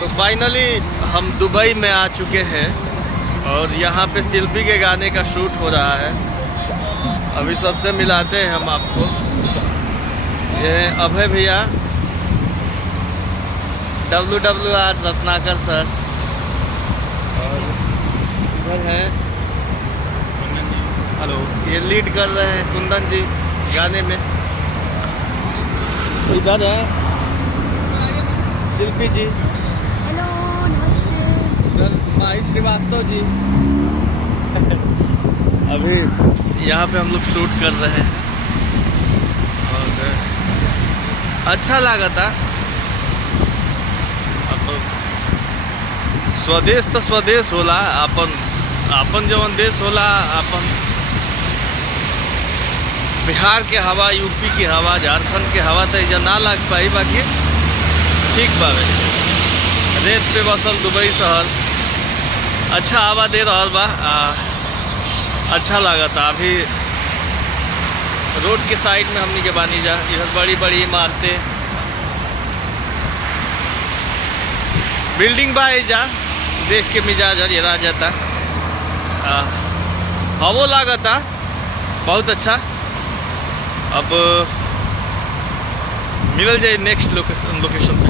तो फाइनली हम दुबई में आ चुके हैं और यहाँ पे शिल्पी के गाने का शूट हो रहा है। अभी सबसे मिलाते हैं हम आपको। ये अभय भैया, WWR रत्नाकर सर, और इधर है हेलो। ये लीड कर रहे हैं कुंदन जी गाने में। तो इधर है शिल्पी जी, हेलो, नमस्ते। इधर माही श्रीवास्तव जी। अभी यहाँ पे हम लोग शूट कर रहे हैं और अच्छा लगा था। अब स्वदेश तो स्वदेश होला, अपन जवन देश होला, अपन बिहार के हवा, यूपी की हवा, झारखंड के हवा तो इजा ना लग पाई। बाकी ठीक बावे, रेत पे बसल दुबई शहर अच्छा हवा दे रहा बा। अच्छा लगा था। अभी रोड के साइड में हमनी के बानी जा, इधर बड़ी बड़ी इमारतें, बिल्डिंग बा जा, देख के मिजाज हरिया जाता। हवो लागता बहुत अच्छा। अब मिल जाए नेक्स्ट लोकेशन पे।